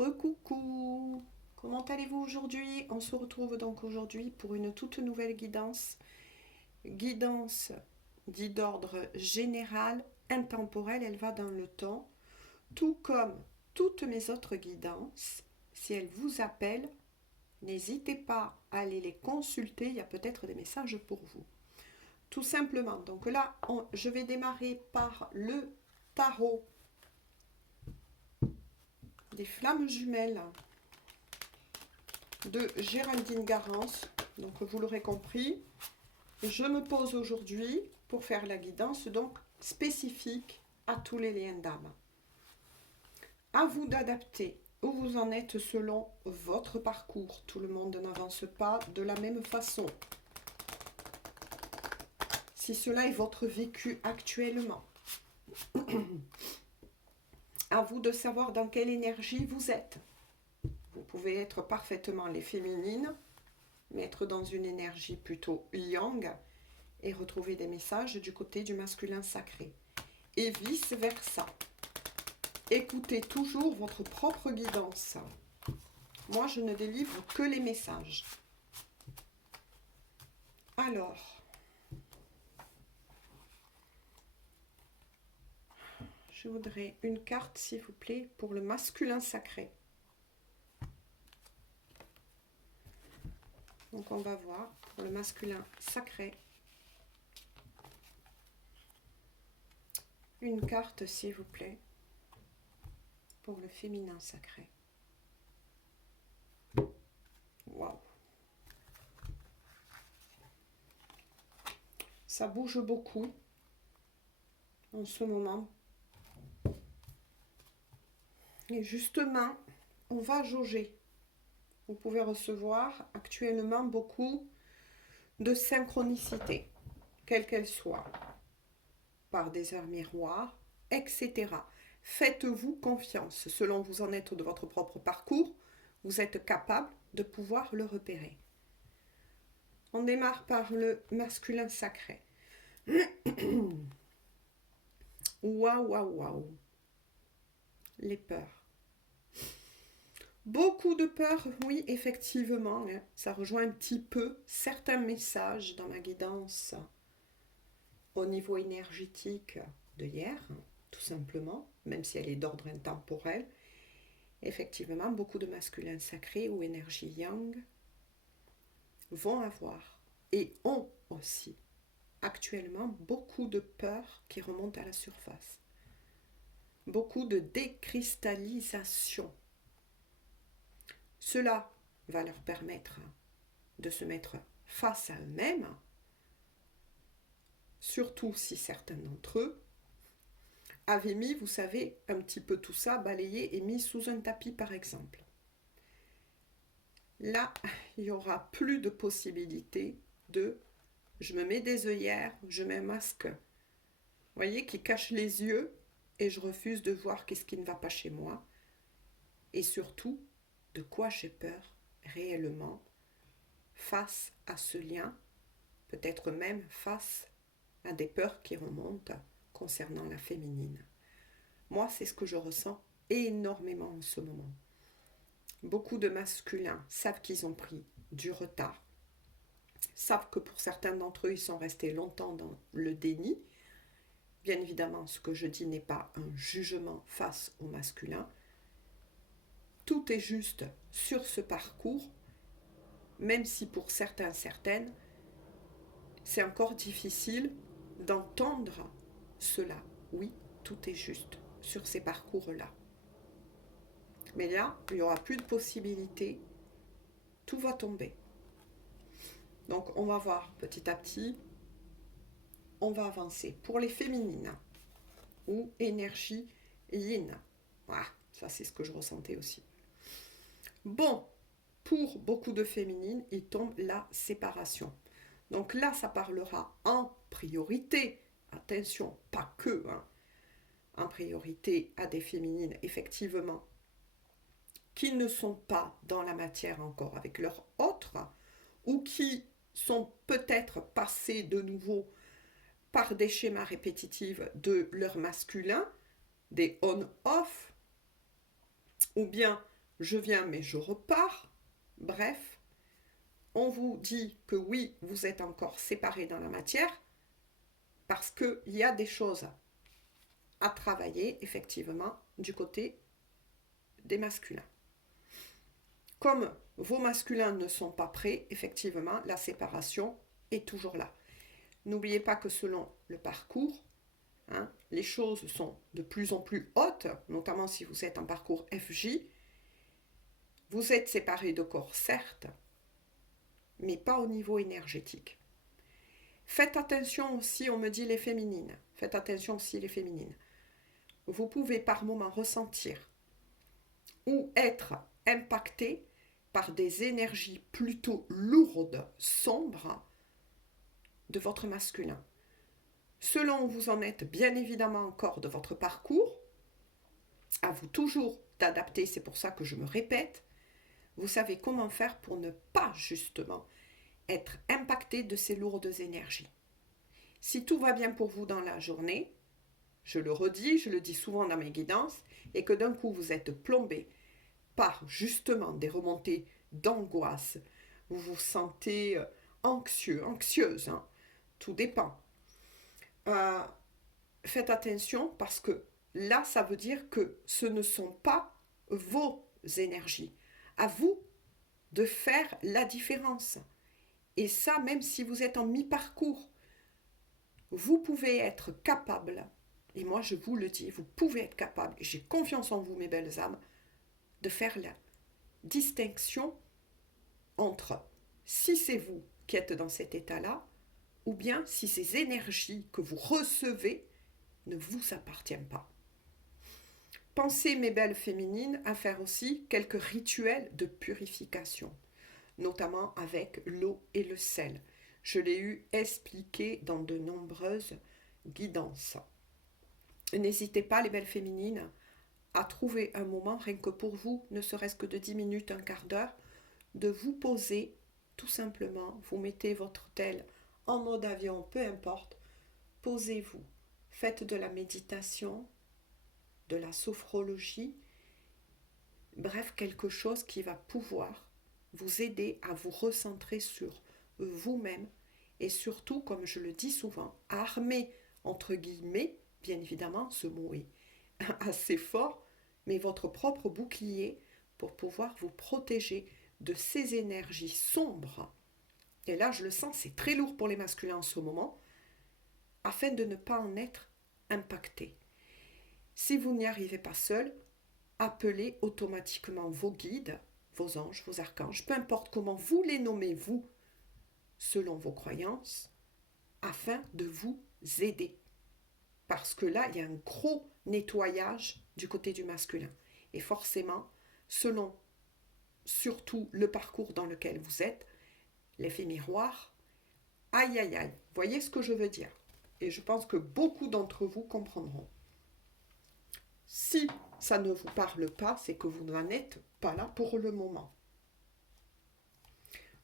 Recoucou! Comment allez-vous aujourd'hui? On se retrouve donc aujourd'hui pour une toute nouvelle guidance. Guidance dite d'ordre général, intemporelle, elle va dans le temps. Tout comme toutes mes autres guidances, si elles vous appellent, n'hésitez pas à aller les consulter, il y a peut-être des messages pour vous. Tout simplement, donc là, je vais démarrer par le tarot des flammes jumelles de Géraldine Garance. Donc vous l'aurez compris, je me pose aujourd'hui pour faire la guidance donc spécifique à tous les liens d'âme. À vous d'adapter où vous en êtes selon votre parcours. Tout le monde n'avance pas de la même façon. Si cela est votre vécu actuellement, à vous de savoir dans quelle énergie vous êtes. Vous pouvez être parfaitement les féminines, mais être dans une énergie plutôt yang et retrouver des messages du côté du masculin sacré. Et vice-versa. Écoutez toujours votre propre guidance. Moi, je ne délivre que les messages. Alors, je voudrais une carte, s'il vous plaît, pour le masculin sacré. Donc, on va voir pour le masculin sacré. Une carte, s'il vous plaît, pour le féminin sacré. Waouh! Ça bouge beaucoup en ce moment. Et justement, on va jauger. Vous pouvez recevoir actuellement beaucoup de synchronicité, quelle qu'elle soit, par des heures miroirs, etc. Faites-vous confiance. Selon où vous en êtes de votre propre parcours, vous êtes capable de pouvoir le repérer. On démarre par le masculin sacré. Waouh, waouh, waouh. Les peurs. Beaucoup de peurs, oui, effectivement. Ça rejoint un petit peu certains messages dans ma guidance au niveau énergétique de hier, tout simplement, même si elle est d'ordre intemporel. Effectivement, beaucoup de masculins sacrés ou énergie yang vont avoir et ont aussi actuellement beaucoup de peurs qui remontent à la surface. Beaucoup de décristallisation. Cela va leur permettre de se mettre face à eux-mêmes, surtout si certains d'entre eux avaient mis, vous savez, un petit peu tout ça, balayé et mis sous un tapis par exemple. Là, il n'y aura plus de possibilité de je me mets des œillères, je mets un masque, vous voyez, qui cache les yeux et je refuse de voir qu'est-ce qui ne va pas chez moi et surtout de quoi j'ai peur réellement face à ce lien, peut-être même face à des peurs qui remontent concernant la féminine. Moi, c'est ce que je ressens énormément en ce moment. Beaucoup de masculins savent qu'ils ont pris du retard, savent que pour certains d'entre eux, ils sont restés longtemps dans le déni. Bien évidemment, ce que je dis n'est pas un jugement face au masculin. Tout est juste sur ce parcours, même si pour certains, certaines, c'est encore difficile d'entendre cela. Oui, tout est juste sur ces parcours-là. Mais là, il n'y aura plus de possibilités. Tout va tomber. Donc, on va voir petit à petit. On va avancer. Pour les féminines ou énergie yin. Voilà, ça c'est ce que je ressentais aussi. Bon, pour beaucoup de féminines, il tombe la séparation. Donc là, ça parlera en priorité, attention, pas que, en priorité à des féminines, effectivement, qui ne sont pas dans la matière encore avec leurs autres, ou qui sont peut-être passées de nouveau par des schémas répétitifs de leur masculin, des on-off, ou bien je viens mais je repars. Bref, on vous dit que oui, vous êtes encore séparés dans la matière parce qu'il y a des choses à travailler effectivement du côté des masculins. Comme vos masculins ne sont pas prêts, effectivement, la séparation est toujours là. N'oubliez pas que selon le parcours, les choses sont de plus en plus hautes, notamment si vous êtes en parcours FJ. Vous êtes séparés de corps, certes, mais pas au niveau énergétique. Faites attention aussi, on me dit les féminines. Faites attention aussi les féminines. Vous pouvez par moments ressentir ou être impacté par des énergies plutôt lourdes, sombres de votre masculin. Selon où vous en êtes, bien évidemment encore de votre parcours, à vous toujours d'adapter, c'est pour ça que je me répète, vous savez comment faire pour ne pas justement être impacté de ces lourdes énergies. Si tout va bien pour vous dans la journée, je le redis, je le dis souvent dans mes guidances, et que d'un coup vous êtes plombé par justement des remontées d'angoisse, vous vous sentez anxieux, anxieuse, tout dépend. Faites attention parce que là, ça veut dire que ce ne sont pas vos énergies. À vous de faire la différence. Et ça, même si vous êtes en mi-parcours, vous pouvez être capable, et moi je vous le dis, vous pouvez être capable, et j'ai confiance en vous, mes belles âmes, de faire la distinction entre si c'est vous qui êtes dans cet état-là, ou bien si ces énergies que vous recevez ne vous appartiennent pas. Pensez, mes belles féminines, à faire aussi quelques rituels de purification, notamment avec l'eau et le sel. Je l'ai eu expliqué dans de nombreuses guidances. N'hésitez pas, les belles féminines, à trouver un moment, rien que pour vous, ne serait-ce que de 10 minutes, un quart d'heure, de vous poser, tout simplement, vous mettez votre tel en mode avion, peu importe, posez-vous, faites de la méditation, de la sophrologie, bref, quelque chose qui va pouvoir vous aider à vous recentrer sur vous-même et surtout, comme je le dis souvent, à armer, entre guillemets, bien évidemment, ce mot est assez fort, mais votre propre bouclier pour pouvoir vous protéger de ces énergies sombres. Et là, je le sens, c'est très lourd pour les masculins en ce moment, afin de ne pas en être impacté. Si vous n'y arrivez pas seul, appelez automatiquement vos guides, vos anges, vos archanges, peu importe comment vous les nommez, vous, selon vos croyances, afin de vous aider. Parce que là, il y a un gros nettoyage du côté du masculin. Et forcément, selon surtout le parcours dans lequel vous êtes, l'effet miroir, aïe aïe aïe, voyez ce que je veux dire. Et je pense que beaucoup d'entre vous comprendront. Si ça ne vous parle pas, c'est que vous n'en êtes pas là pour le moment.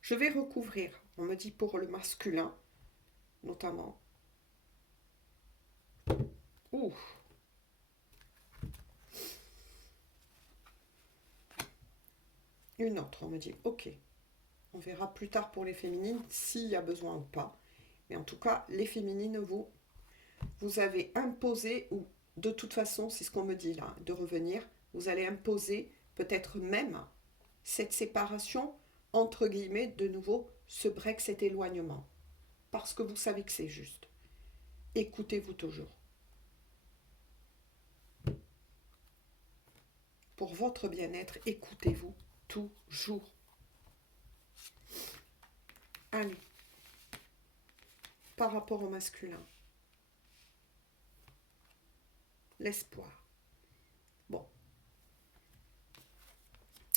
Je vais recouvrir, on me dit pour le masculin, notamment. Ouh. Une autre, on me dit, ok. On verra plus tard pour les féminines s'il y a besoin ou pas. Mais en tout cas, les féminines, vous avez imposé, ou de toute façon, c'est ce qu'on me dit là, de revenir, vous allez imposer peut-être même cette séparation, entre guillemets, de nouveau, ce break, cet éloignement. Parce que vous savez que c'est juste. Écoutez-vous toujours. Pour votre bien-être, écoutez-vous toujours. Allez. Par rapport au masculin. L'espoir. Bon.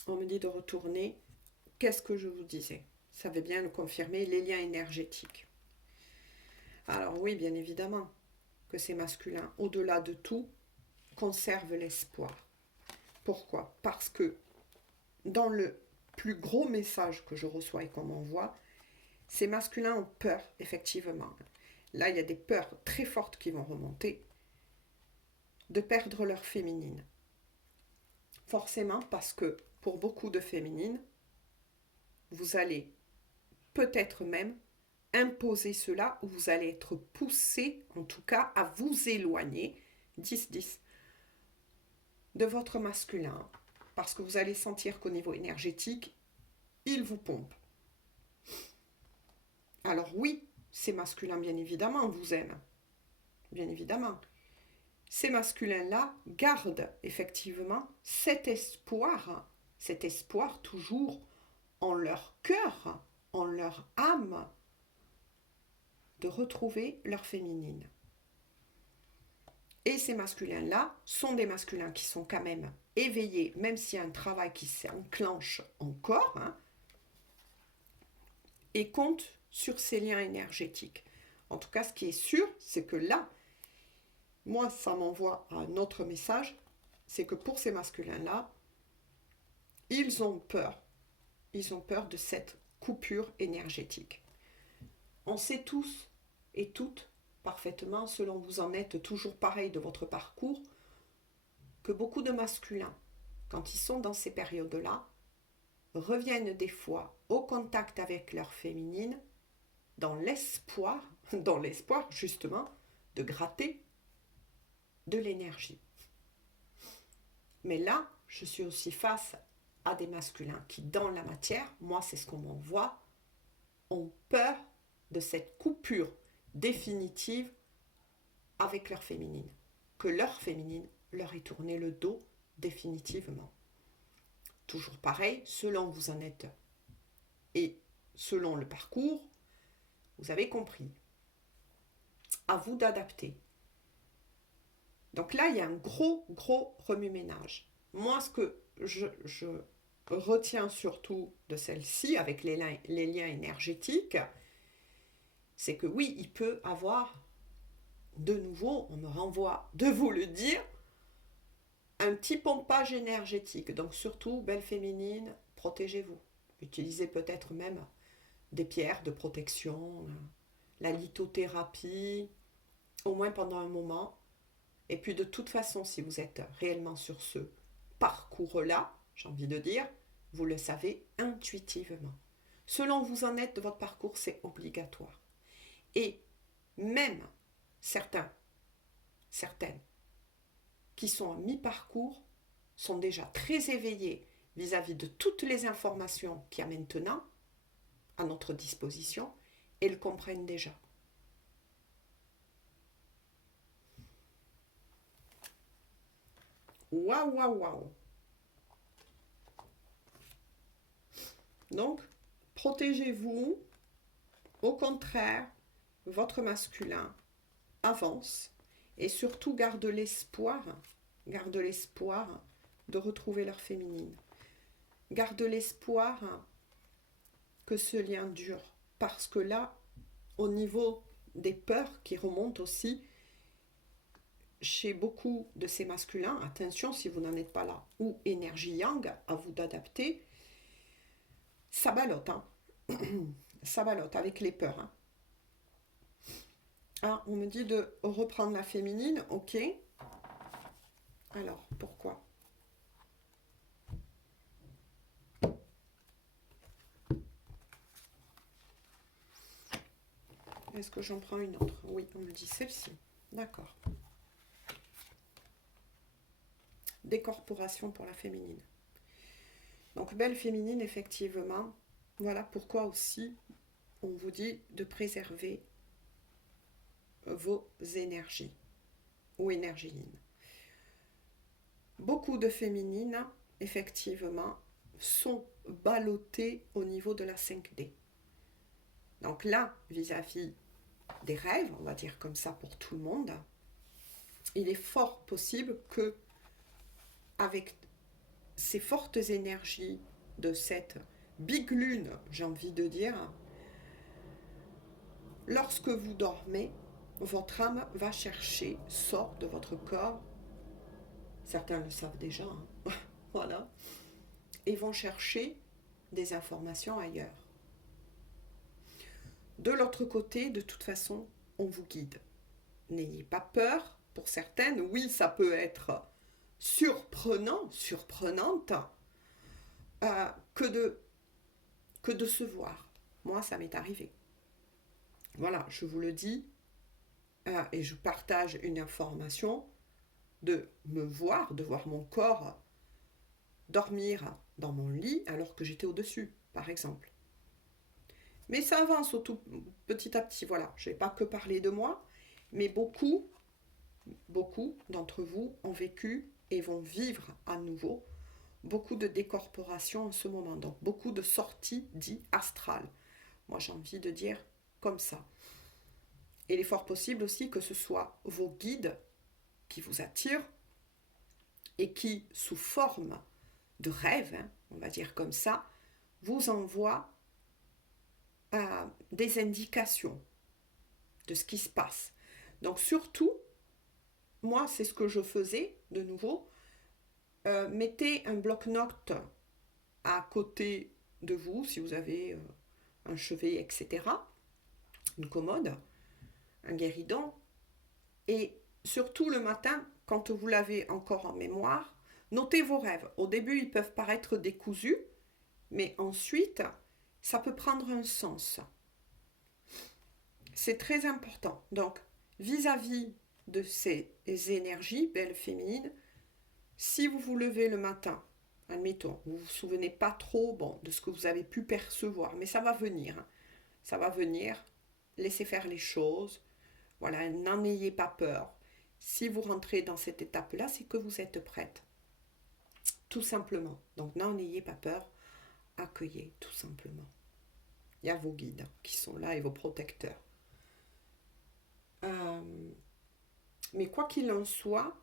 On me dit de retourner. Qu'est-ce que je vous disais? Ça veut bien le confirmer, les liens énergétiques. Alors oui, bien évidemment, que ces masculins, au-delà de tout, conservent l'espoir. Pourquoi? Parce que dans le plus gros message que je reçois et qu'on m'envoie, ces masculins ont peur, effectivement. Là, il y a des peurs très fortes qui vont remonter, de perdre leur féminine. forcément parce que pour beaucoup de féminines, vous allez peut-être même imposer cela ou vous allez être poussé, en tout cas, à vous éloigner, 10-10, de votre masculin. Parce que vous allez sentir qu'au niveau énergétique, il vous pompe. Alors oui, ces masculins, bien évidemment, vous aiment. Bien évidemment. Ces masculins-là gardent effectivement cet espoir toujours en leur cœur, en leur âme, de retrouver leur féminine. Et ces masculins-là sont des masculins qui sont quand même éveillés, même s'il y a un travail qui s'enclenche encore, et comptent sur ces liens énergétiques. En tout cas, ce qui est sûr, c'est que là, moi, ça m'envoie un autre message, c'est que pour ces masculins-là, ils ont peur de cette coupure énergétique. On sait tous et toutes parfaitement, selon vous en êtes toujours pareil de votre parcours, que beaucoup de masculins, quand ils sont dans ces périodes-là, reviennent des fois au contact avec leur féminine dans l'espoir justement de gratter de l'énergie. Mais là, je suis aussi face à des masculins qui, dans la matière, moi c'est ce qu'on m'envoie, ont peur de cette coupure définitive avec leur féminine, que leur féminine leur ait tourné le dos définitivement. Toujours pareil, selon où vous en êtes et selon le parcours, vous avez compris. À vous d'adapter. Donc là, il y a un gros remue-ménage. Moi, ce que je retiens surtout de celle-ci, avec les liens énergétiques, c'est que oui, il peut avoir, de nouveau, on me renvoie de vous le dire, un petit pompage énergétique. Donc surtout, belle féminine, protégez-vous. Utilisez peut-être même des pierres de protection, la lithothérapie, au moins pendant un moment. Et puis de toute façon, si vous êtes réellement sur ce parcours-là, j'ai envie de dire, vous le savez intuitivement. Selon où vous en êtes de votre parcours, c'est obligatoire. Et même certaines qui sont à mi-parcours sont déjà très éveillés vis-à-vis de toutes les informations qu'il y a maintenant à notre disposition et le comprennent déjà. Waouh. Donc, protégez-vous. Au contraire, votre masculin avance et surtout garde l'espoir de retrouver leur féminine. Garde l'espoir que ce lien dure. Parce que là, au niveau des peurs qui remontent aussi, chez beaucoup de ces masculins, attention si vous n'en êtes pas là, ou énergie yang, à vous d'adapter, ça ballotte, ça ballotte avec les peurs. Ah, on me dit de reprendre la féminine, ok. Alors, pourquoi ? Est-ce que j'en prends une autre ? Oui, on me dit celle-ci. D'accord. Décorporation pour la féminine. Donc, belle féminine, effectivement. Voilà pourquoi aussi on vous dit de préserver vos énergies ou énergie yin. Beaucoup de féminines, effectivement, sont ballottées au niveau de la 5D. Donc là, vis-à-vis des rêves, on va dire comme ça pour tout le monde, il est fort possible que, avec ces fortes énergies de cette big lune, j'ai envie de dire, lorsque vous dormez, votre âme va chercher, sort de votre corps, certains le savent déjà, voilà, et vont chercher des informations ailleurs. De l'autre côté, de toute façon, on vous guide. N'ayez pas peur. Pour certaines, oui, ça peut être surprenante, que de se voir. Moi, ça m'est arrivé. Voilà, je vous le dis, et je partage une information, de me voir, de voir mon corps dormir dans mon lit alors que j'étais au-dessus, par exemple. Mais ça avance petit à petit, voilà. Je n'ai pas que parlé de moi, mais beaucoup d'entre vous ont vécu et vont vivre à nouveau beaucoup de décorporation en ce moment, donc beaucoup de sorties dites astrales. Moi, j'ai envie de dire comme ça. Et il est fort possible aussi que ce soit vos guides qui vous attirent et qui, sous forme de rêve, on va dire comme ça, vous envoient des indications de ce qui se passe. Donc surtout, moi, c'est ce que je faisais, de nouveau, mettez un bloc-notes à côté de vous, si vous avez un chevet, etc., une commode, un guéridon, et surtout le matin, quand vous l'avez encore en mémoire, notez vos rêves. Au début, ils peuvent paraître décousus, mais ensuite, ça peut prendre un sens. C'est très important. Donc, vis-à-vis de ces énergies belles féminines, si vous vous levez le matin, admettons, vous ne vous souvenez pas trop de ce que vous avez pu percevoir, mais ça va venir. Ça va venir. Laissez faire les choses. Voilà, n'en ayez pas peur. Si vous rentrez dans cette étape-là, c'est que vous êtes prête. Tout simplement. Donc, n'en ayez pas peur. Accueillez, tout simplement. Il y a vos guides qui sont là et vos protecteurs. Mais quoi qu'il en soit,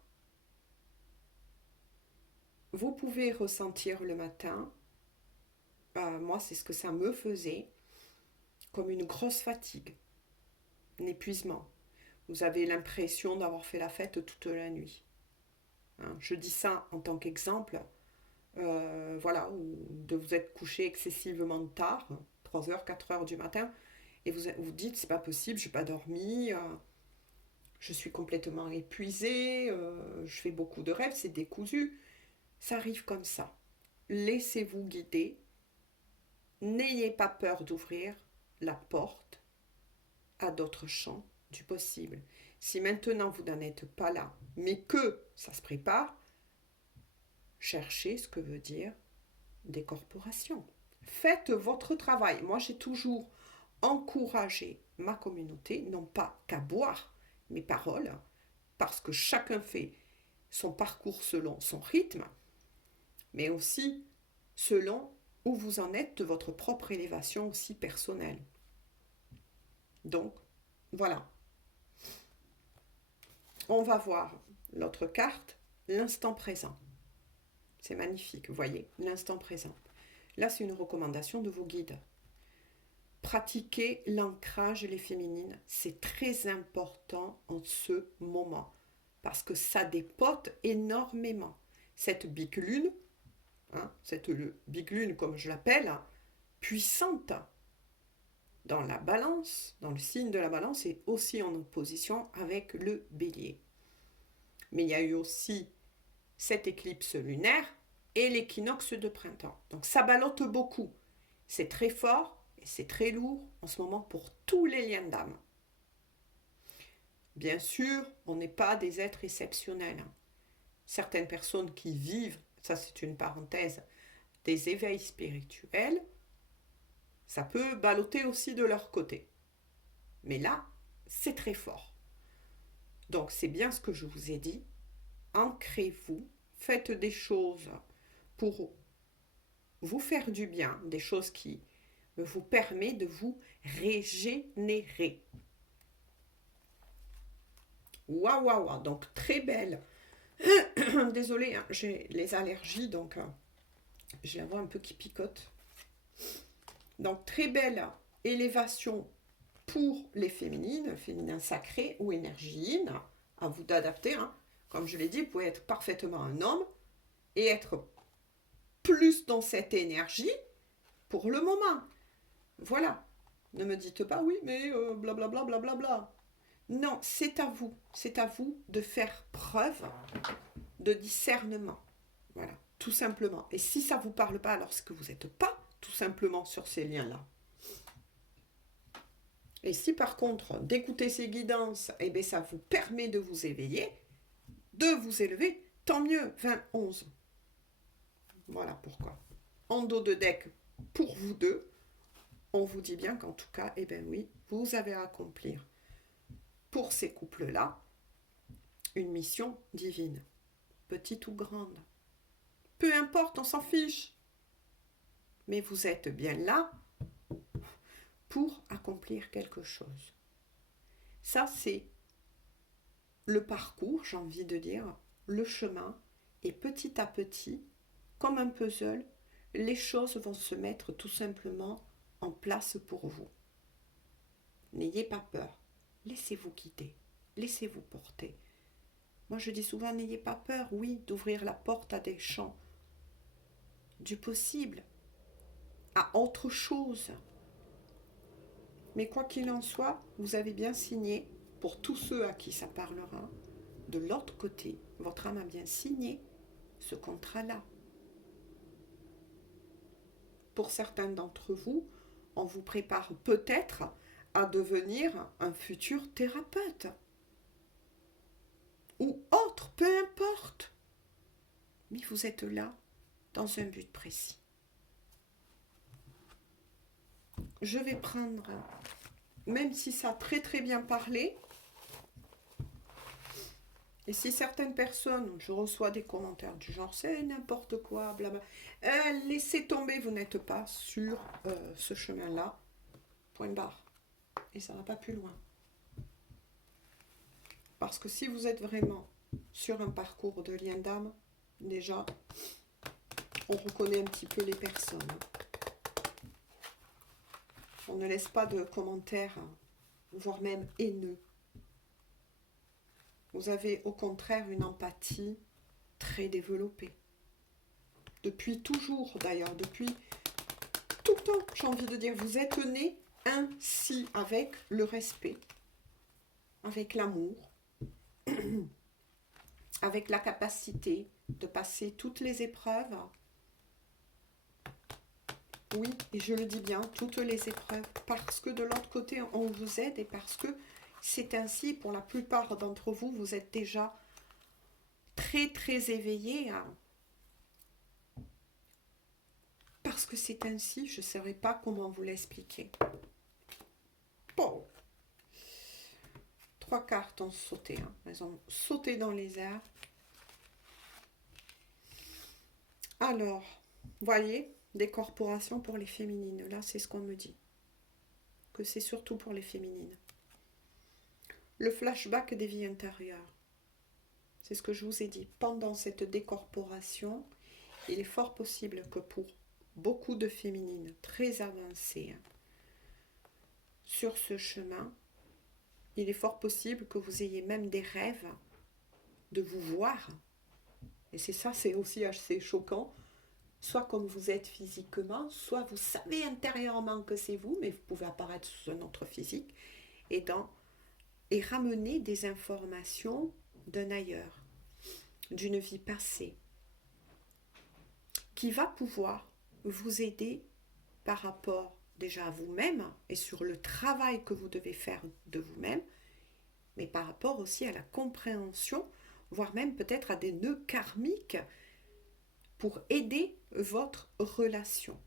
vous pouvez ressentir le matin, moi c'est ce que ça me faisait, comme une grosse fatigue, un épuisement. Vous avez l'impression d'avoir fait la fête toute la nuit. Je dis ça en tant qu'exemple, voilà, ou de vous être couché excessivement tard, 3h, 4h du matin, et vous dites, c'est pas possible, j'ai pas dormi, je suis complètement épuisée, je fais beaucoup de rêves, c'est décousu. Ça arrive comme ça. Laissez-vous guider. N'ayez pas peur d'ouvrir la porte à d'autres champs du possible. Si maintenant vous n'en êtes pas là, mais que ça se prépare, cherchez ce que veut dire décorporation. Faites votre travail. Moi, j'ai toujours encouragé ma communauté, non pas qu'à boire mes paroles, parce que chacun fait son parcours selon son rythme, mais aussi selon où vous en êtes de votre propre élévation aussi personnelle. Donc, voilà. On va voir l'autre carte, l'instant présent. C'est magnifique, vous voyez, l'instant présent. Là, c'est une recommandation de vos guides. Pratiquez l'ancrage les féminines, c'est très important en ce moment, parce que ça dépote énormément. Cette big lune, cette big lune comme je l'appelle, puissante dans la balance, dans le signe de la balance, et aussi en opposition avec le bélier. Mais il y a eu aussi cette éclipse lunaire et l'équinoxe de printemps. Donc ça ballotte beaucoup. C'est très fort et c'est très lourd en ce moment pour tous les liens d'âme. Bien sûr, on n'est pas des êtres exceptionnels. Certaines personnes qui vivent, ça c'est une parenthèse, des éveils spirituels, ça peut balloter aussi de leur côté. Mais là, c'est très fort. Donc c'est bien ce que je vous ai dit. Ancrez-vous, faites des choses pour vous faire du bien, des choses qui vous permettent de vous régénérer. Waouh, waouh, waouh. Donc très belle. Désolée, j'ai les allergies, donc j'ai la voix un peu qui picote. Donc très belle élévation pour les féminines, féminin sacré ou énergie yin, à vous d'adapter. Comme je l'ai dit, vous pouvez être parfaitement un homme et être plus dans cette énergie pour le moment. Voilà. Ne me dites pas oui, mais blablabla, blablabla. Non, c'est à vous. C'est à vous de faire preuve de discernement. Voilà, tout simplement. Et si ça ne vous parle pas, alors c'est que vous n'êtes pas tout simplement sur ces liens-là. Et si par contre, d'écouter ces guidances, eh bien, ça vous permet de vous éveiller, de vous élever, tant mieux, 20-11. Voilà pourquoi. En dos de deck, pour vous deux, on vous dit bien qu'en tout cas, eh bien oui, vous avez à accomplir pour ces couples-là une mission divine, petite ou grande. Peu importe, on s'en fiche. Mais vous êtes bien là pour accomplir quelque chose. Ça, c'est le parcours, j'ai envie de dire, le chemin. Et petit à petit, comme un puzzle, les choses vont se mettre tout simplement en place pour vous. N'ayez pas peur. Laissez-vous guider. Laissez-vous porter. Moi, je dis souvent, n'ayez pas peur, oui, d'ouvrir la porte à des champs du possible, à autre chose. Mais quoi qu'il en soit, vous avez bien signé, pour tous ceux à qui ça parlera, de l'autre côté, votre âme a bien signé ce contrat-là. Pour certains d'entre vous, on vous prépare peut-être à devenir un futur thérapeute. Ou autre, peu importe. Mais vous êtes là dans un but précis. Je vais prendre, même si ça a très très bien parlé, et si certaines personnes, je reçois des commentaires du genre c'est n'importe quoi, blabla, laissez tomber, vous n'êtes pas sur ce chemin-là, point barre. Et ça va pas plus loin. Parce que si vous êtes vraiment sur un parcours de lien d'âme, déjà, on reconnaît un petit peu les personnes. On ne laisse pas de commentaires, voire même haineux. Vous avez au contraire une empathie très développée. Depuis toujours d'ailleurs, depuis tout le temps, j'ai envie de dire, vous êtes nés ainsi, avec le respect, avec l'amour, avec la capacité de passer toutes les épreuves. Oui, et je le dis bien, toutes les épreuves, parce que de l'autre côté, on vous aide et parce que c'est ainsi, pour la plupart d'entre vous, vous êtes déjà très très éveillés. Parce que c'est ainsi, je ne saurais pas comment vous l'expliquer. Bon. 3 cartes ont sauté. Elles ont sauté dans les airs. Alors, voyez, des corporations pour les féminines. Là, c'est ce qu'on me dit. Que c'est surtout pour les féminines. Le flashback des vies intérieures. C'est ce que je vous ai dit. Pendant cette décorporation, il est fort possible que pour beaucoup de féminines très avancées sur ce chemin, il est fort possible que vous ayez même des rêves de vous voir. Et c'est ça, c'est aussi assez choquant. Soit comme vous êtes physiquement, soit vous savez intérieurement que c'est vous, mais vous pouvez apparaître sous un autre physique, et ramener des informations d'un ailleurs, d'une vie passée, qui va pouvoir vous aider par rapport déjà à vous-même et sur le travail que vous devez faire de vous-même, mais par rapport aussi à la compréhension, voire même peut-être à des nœuds karmiques pour aider votre relation.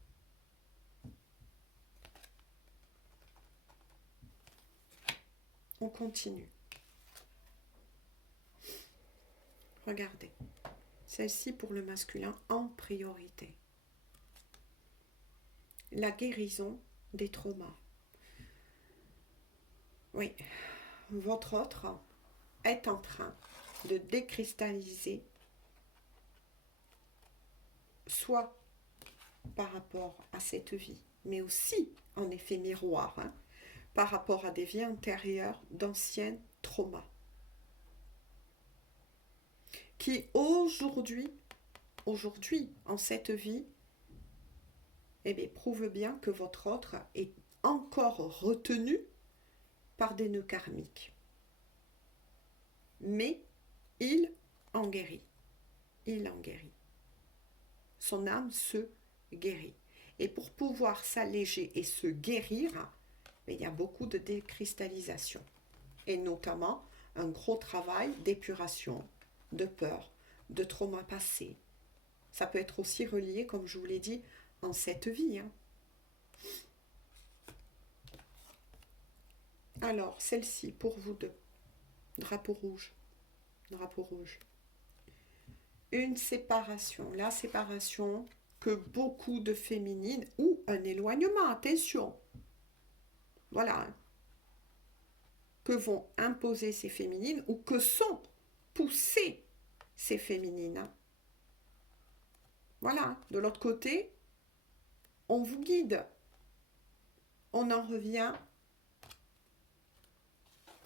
On continue. Regardez. Celle-ci pour le masculin en priorité. La guérison des traumas. Oui, votre autre est en train de décristalliser, soit par rapport à cette vie, mais aussi en effet miroir, par rapport à des vies antérieures d'anciens traumas, qui aujourd'hui, en cette vie, eh bien, prouve bien que votre autre est encore retenu par des nœuds karmiques. Mais il en guérit. il en guérit. Son âme se guérit. Et pour pouvoir s'alléger et se guérir, il y a beaucoup de décristallisation. Et notamment un gros travail d'épuration, de peur, de trauma passé. Ça peut être aussi relié, comme je vous l'ai dit, en cette vie. Alors, celle-ci, pour vous deux. Drapeau rouge. Drapeau rouge. Une séparation. La séparation que beaucoup de féminines, ou un éloignement, attention. Voilà. Que vont imposer ces féminines, ou que sont poussées ces féminines. Voilà. De l'autre côté, on vous guide. On en revient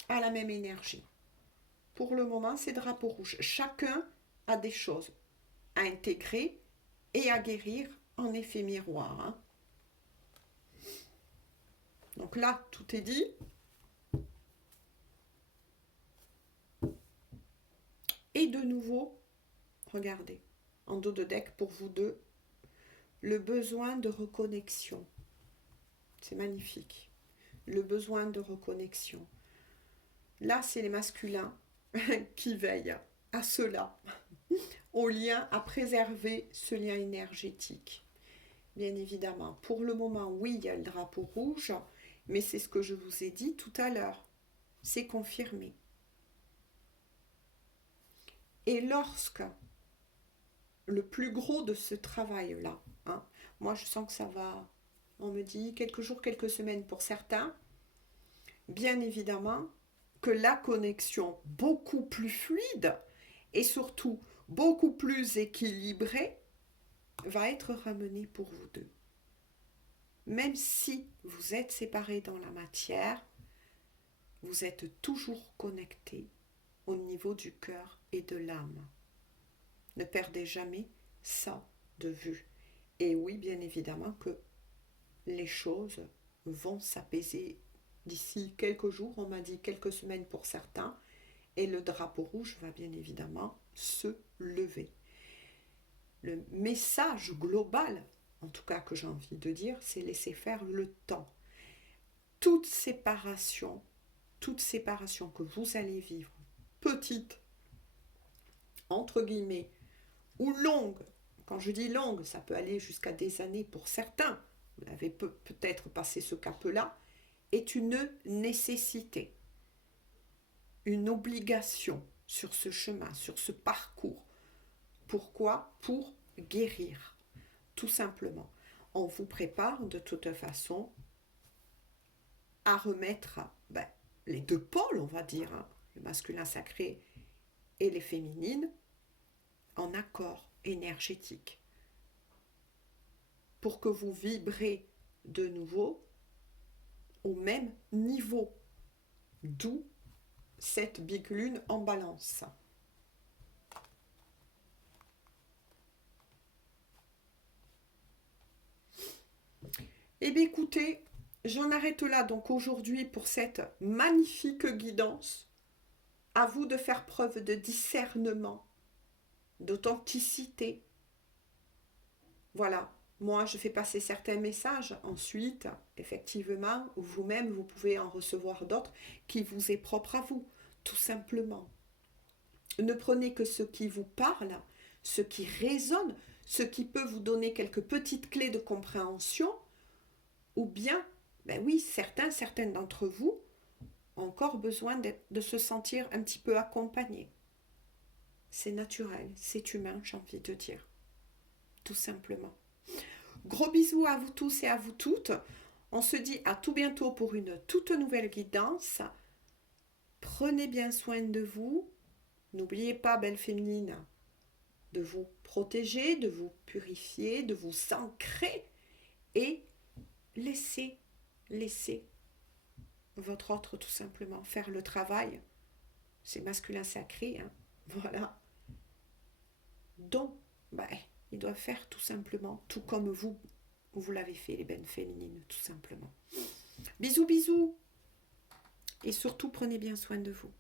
à la même énergie. Pour le moment, c'est drapeau rouge. Chacun a des choses à intégrer et à guérir en effet miroir. Donc là, tout est dit. Et de nouveau, regardez, en dos de deck pour vous deux, le besoin de reconnexion. C'est magnifique. Le besoin de reconnexion. Là, c'est les masculins qui veillent à cela, au lien, à préserver ce lien énergétique. Bien évidemment, pour le moment, oui, il y a le drapeau rouge, mais c'est ce que je vous ai dit tout à l'heure. C'est confirmé. Et lorsque le plus gros de ce travail-là, moi je sens que ça va, on me dit quelques jours, quelques semaines pour certains, bien évidemment que la connexion beaucoup plus fluide et surtout beaucoup plus équilibrée va être ramenée pour vous deux. Même si vous êtes séparés dans la matière, vous êtes toujours connectés au niveau du cœur et de l'âme. Ne perdez jamais ça de vue. Et oui, bien évidemment que les choses vont s'apaiser d'ici quelques jours, on m'a dit quelques semaines pour certains, et le drapeau rouge va bien évidemment se lever. Le message global, en tout cas que j'ai envie de dire, c'est laisser faire le temps. Toute séparation que vous allez vivre, petite, entre guillemets, ou longue, quand je dis longue, ça peut aller jusqu'à des années pour certains, vous avez peut-être passé ce cap-là, est une nécessité, une obligation sur ce chemin, sur ce parcours. Pourquoi ? Pour guérir, tout simplement. On vous prépare de toute façon à remettre les deux pôles, on va dire, le masculin sacré et les féminines, en accord énergétique, pour que vous vibrez de nouveau au même niveau, d'où cette big lune en balance. Eh bien écoutez, j'en arrête là donc aujourd'hui pour cette magnifique guidance. À vous de faire preuve de discernement, d'authenticité. Voilà, moi je fais passer certains messages, ensuite, effectivement, vous-même, vous pouvez en recevoir d'autres qui vous est propre à vous, tout simplement. Ne prenez que ce qui vous parle, ce qui résonne, ce qui peut vous donner quelques petites clés de compréhension, ou bien, oui, certaines d'entre vous ont encore besoin de se sentir un petit peu accompagnés. C'est naturel, c'est humain, j'ai envie de dire. Tout simplement. Gros bisous à vous tous et à vous toutes. On se dit à tout bientôt pour une toute nouvelle guidance. Prenez bien soin de vous. N'oubliez pas, belle féminine, de vous protéger, de vous purifier, de vous ancrer et laissez votre autre tout simplement faire le travail. C'est masculin sacré, voilà. Donc, ils doivent faire tout simplement, tout comme vous l'avez fait, les belles féminines, tout simplement. Bisous, bisous. Et surtout, prenez bien soin de vous.